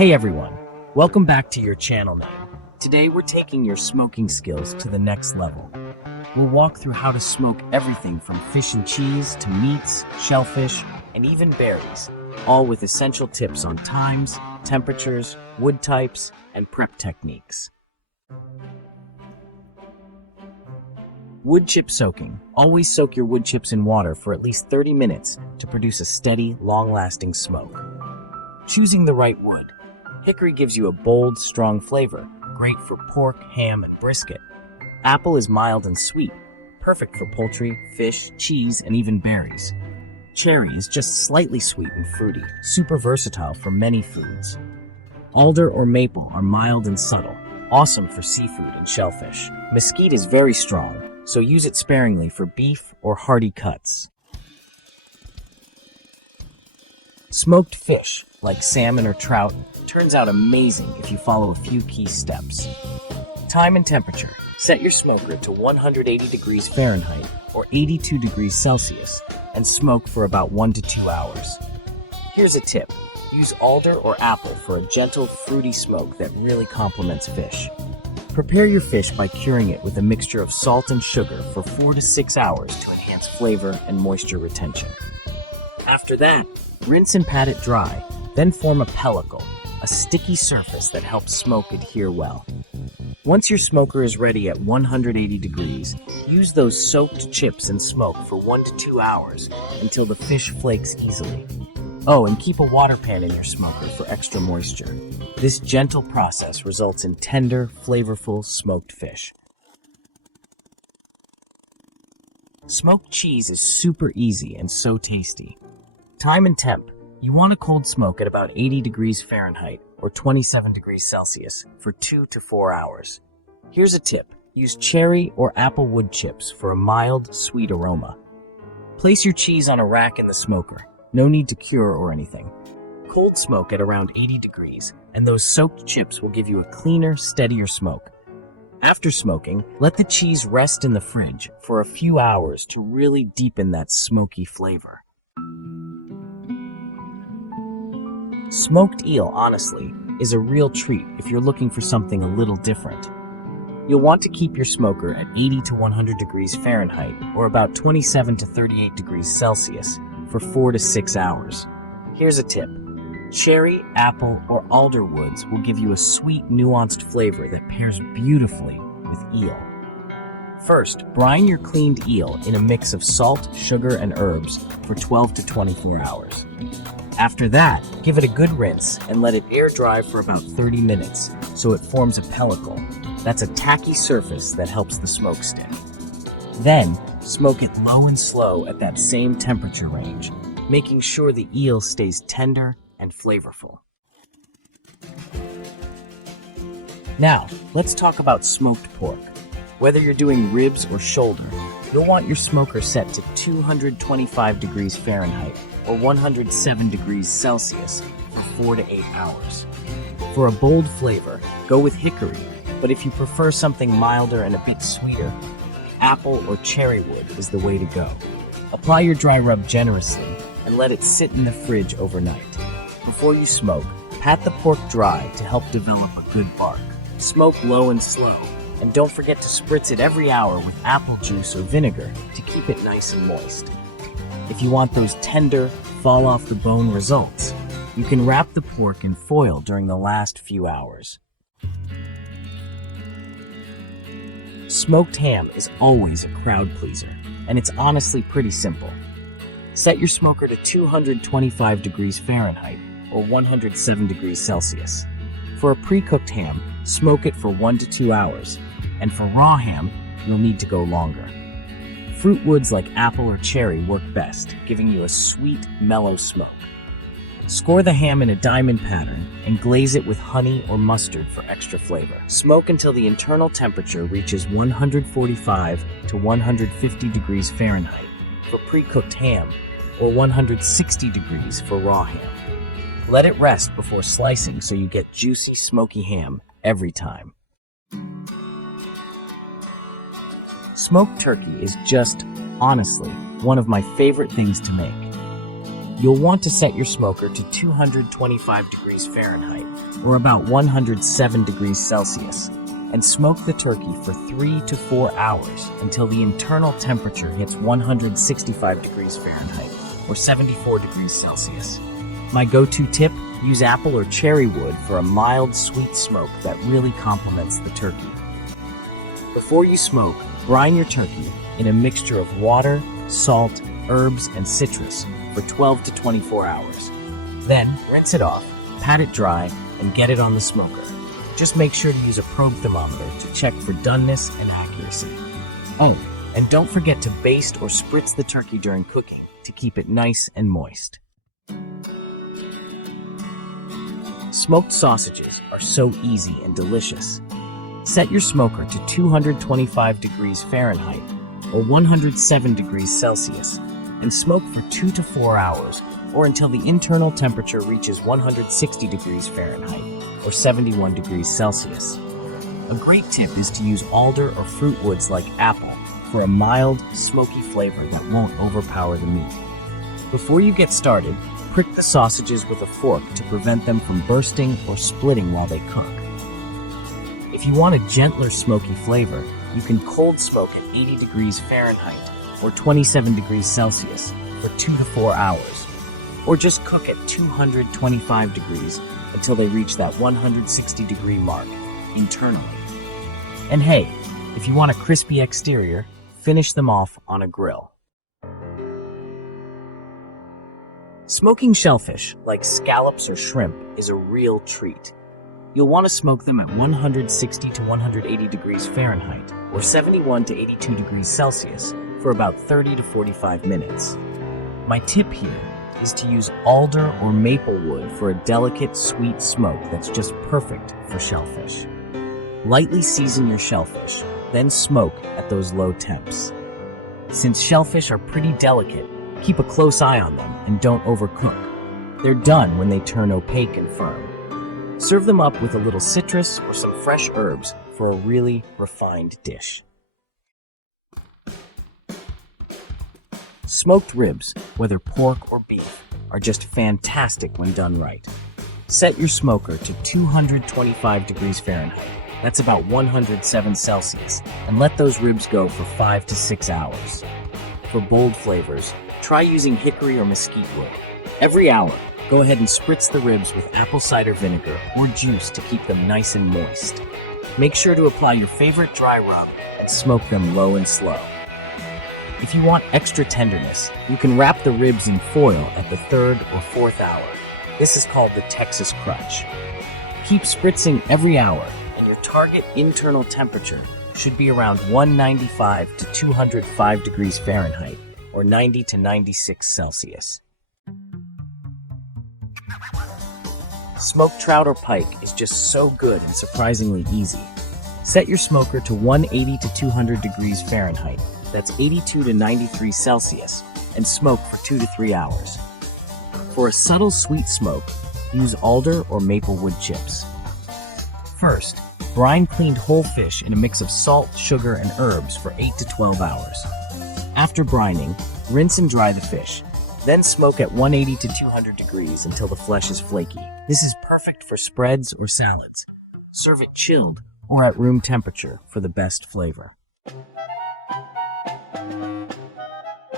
Hey everyone, welcome back to your channel name. Today we're taking your smoking skills to the next level. We'll walk through how to smoke everything from fish and cheese to meats, shellfish, and even berries, all with essential tips on times, temperatures, wood types, and prep techniques. Wood chip soaking. Always soak your wood chips in water for at least 30 minutes to produce a steady, long-lasting smoke. Choosing the right wood. Hickory gives you a bold, strong flavor, great for pork, ham, and brisket. Apple is mild and sweet, perfect for poultry, fish, cheese, and even berries. Cherry is just slightly sweet and fruity, super versatile for many foods. Alder or maple are mild and subtle, awesome for seafood and shellfish. Mesquite is very strong, so use it sparingly for beef or hearty cuts. Smoked fish, like salmon or trout, turns out amazing if you follow a few key steps. Time and temperature. Set your smoker to 180 degrees Fahrenheit or 82 degrees Celsius and smoke for about 1 to 2 hours. Here's a tip. Use alder or apple for a gentle, fruity smoke that really complements fish. Prepare your fish by curing it with a mixture of salt and sugar for 4 to 6 hours to enhance flavor and moisture retention. After that, rinse and pat it dry, then form a pellicle, a sticky surface that helps smoke adhere well. Once your smoker is ready at 180 degrees, use those soaked chips and smoke for 1 to 2 hours until the fish flakes easily. Oh, and keep a water pan in your smoker for extra moisture. This gentle process results in tender, flavorful smoked fish. Smoked cheese is super easy and so tasty. Time and temp. You want a cold smoke at about 80 degrees Fahrenheit or 27 degrees Celsius for 2 to 4 hours. Here's a tip. Use cherry or apple wood chips for a mild, sweet aroma. Place your cheese on a rack in the smoker. No need to cure or anything. Cold smoke at around 80 degrees, and those soaked chips will give you a cleaner, steadier smoke. After smoking, let the cheese rest in the fridge for a few hours to really deepen that smoky flavor. Smoked eel, honestly, is a real treat if you're looking for something a little different. You'll want to keep your smoker at 80 to 100 degrees Fahrenheit or about 27 to 38 degrees Celsius for 4 to 6 hours. Here's a tip. Cherry, apple, or alder woods will give you a sweet, nuanced flavor that pairs beautifully with eel. First, brine your cleaned eel in a mix of salt, sugar, and herbs for 12 to 24 hours. After that, give it a good rinse and let it air dry for about 30 minutes so it forms a pellicle. That's a tacky surface that helps the smoke stick. Then, smoke it low and slow at that same temperature range, making sure the eel stays tender and flavorful. Now, let's talk about smoked pork. Whether you're doing ribs or shoulder, you'll want your smoker set to 225 degrees Fahrenheit or 107 degrees Celsius for 4 to 8 hours. For a bold flavor, go with hickory, but if you prefer something milder and a bit sweeter, apple or cherry wood is the way to go. Apply your dry rub generously and let it sit in the fridge overnight. Before you smoke, pat the pork dry to help develop a good bark. Smoke low and slow, and don't forget to spritz it every hour with apple juice or vinegar to keep it nice and moist. If you want those tender, fall-off-the-bone results, you can wrap the pork in foil during the last few hours. Smoked ham is always a crowd pleaser, and it's honestly pretty simple. Set your smoker to 225 degrees Fahrenheit or 107 degrees Celsius. For a pre-cooked ham, smoke it for 1 to 2 hours, and for raw ham, you'll need to go longer. Fruit woods like apple or cherry work best, giving you a sweet, mellow smoke. Score the ham in a diamond pattern and glaze it with honey or mustard for extra flavor. Smoke until the internal temperature reaches 145 to 150 degrees Fahrenheit for pre-cooked ham or 160 degrees for raw ham. Let it rest before slicing so you get juicy, smoky ham every time. Smoked turkey is just, honestly, one of my favorite things to make. You'll want to set your smoker to 225 degrees Fahrenheit, or about 107 degrees Celsius, and smoke the turkey for 3 to 4 hours until the internal temperature hits 165 degrees Fahrenheit, or 74 degrees Celsius. My go-to tip: use apple or cherry wood for a mild, sweet smoke that really complements the turkey. Before you smoke, brine your turkey in a mixture of water, salt, herbs, and citrus for 12 to 24 hours. Then, rinse it off, pat it dry, and get it on the smoker. Just make sure to use a probe thermometer to check for doneness and accuracy. Oh, and don't forget to baste or spritz the turkey during cooking to keep it nice and moist. Smoked sausages are so easy and delicious. Set your smoker to 225 degrees Fahrenheit or 107 degrees Celsius and smoke for 2 to 4 hours or until the internal temperature reaches 160 degrees Fahrenheit or 71 degrees Celsius. A great tip is to use alder or fruit woods like apple for a mild, smoky flavor that won't overpower the meat. Before you get started, prick the sausages with a fork to prevent them from bursting or splitting while they cook. If you want a gentler smoky flavor, you can cold smoke at 80 degrees Fahrenheit or 27 degrees Celsius for 2 to 4 hours, or just cook at 225 degrees until they reach that 160 degree mark internally. And hey, if you want a crispy exterior, finish them off on a grill. Smoking shellfish, like scallops or shrimp, is a real treat. You'll want to smoke them at 160 to 180 degrees Fahrenheit or 71 to 82 degrees Celsius for about 30 to 45 minutes. My tip here is to use alder or maple wood for a delicate, sweet smoke that's just perfect for shellfish. Lightly season your shellfish, then smoke at those low temps. Since shellfish are pretty delicate, keep a close eye on them and don't overcook. They're done when they turn opaque and firm. Serve them up with a little citrus or some fresh herbs for a really refined dish. Smoked ribs, whether pork or beef, are just fantastic when done right. Set your smoker to 225 degrees Fahrenheit, that's about 107 Celsius, and let those ribs go for 5 to 6 hours. For bold flavors, try using hickory or mesquite wood. Every hour, go ahead and spritz the ribs with apple cider vinegar or juice to keep them nice and moist. Make sure to apply your favorite dry rub and smoke them low and slow. If you want extra tenderness, you can wrap the ribs in foil at the 3rd or 4th hour. This is called the Texas Crunch. Keep spritzing every hour, and your target internal temperature should be around 195 to 205 degrees Fahrenheit or 90 to 96 Celsius. Smoked trout or pike is just so good and surprisingly easy. Set your smoker to 180 to 200 degrees Fahrenheit, that's 82 to 93 Celsius, and smoke for 2 to 3 hours. For a subtle sweet smoke, use alder or maple wood chips. First, brine cleaned whole fish in a mix of salt, sugar, and herbs for 8 to 12 hours. After brining, rinse and dry the fish. Then smoke at 180 to 200 degrees until the flesh is flaky. This is perfect for spreads or salads. Serve it chilled or at room temperature for the best flavor.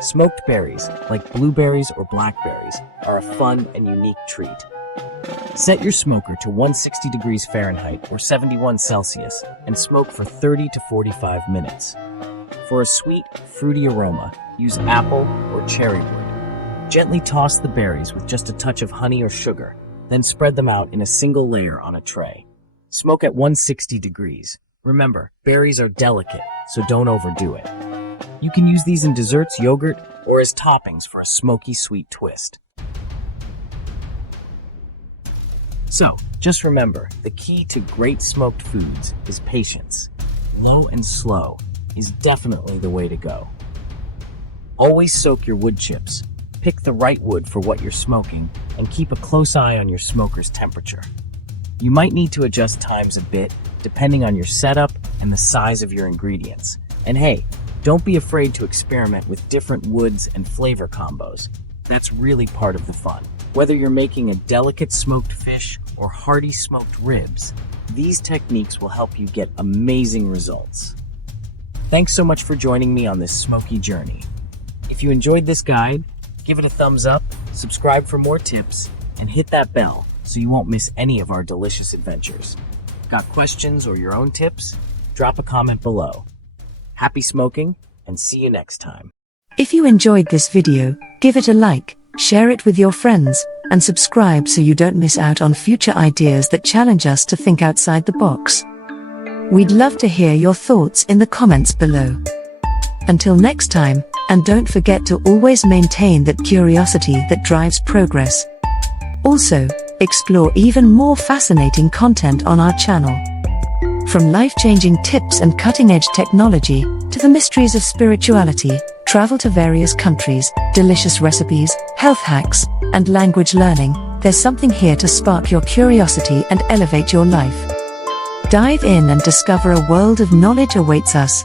Smoked berries, like blueberries or blackberries, are a fun and unique treat. Set your smoker to 160 degrees Fahrenheit or 71 Celsius and smoke for 30 to 45 minutes. For a sweet, fruity aroma, use apple or cherry wood. Gently toss the berries with just a touch of honey or sugar, then spread them out in a single layer on a tray. Smoke at 160 degrees. Remember, berries are delicate, so don't overdo it. You can use these in desserts, yogurt, or as toppings for a smoky, sweet twist. So, just remember, the key to great smoked foods is patience. Low and slow is definitely the way to go. Always soak your wood chips. Pick the right wood for what you're smoking, and keep a close eye on your smoker's temperature. You might need to adjust times a bit, depending on your setup and the size of your ingredients. And hey, don't be afraid to experiment with different woods and flavor combos. That's really part of the fun. Whether you're making a delicate smoked fish or hearty smoked ribs, these techniques will help you get amazing results. Thanks so much for joining me on this smoky journey. If you enjoyed this guide, give it a thumbs up, subscribe for more tips, and hit that bell so you won't miss any of our delicious adventures. Got questions or your own tips? Drop a comment below. Happy smoking, and see you next time. If you enjoyed this video, give it a like, share it with your friends, and subscribe so you don't miss out on future ideas that challenge us to think outside the box. We'd love to hear your thoughts in the comments below. Until next time, and don't forget to always maintain that curiosity that drives progress. Also, explore even more fascinating content on our channel. From life-changing tips and cutting-edge technology, to the mysteries of spirituality, travel to various countries, delicious recipes, health hacks, and language learning, there's something here to spark your curiosity and elevate your life. Dive in and discover a world of knowledge awaits us.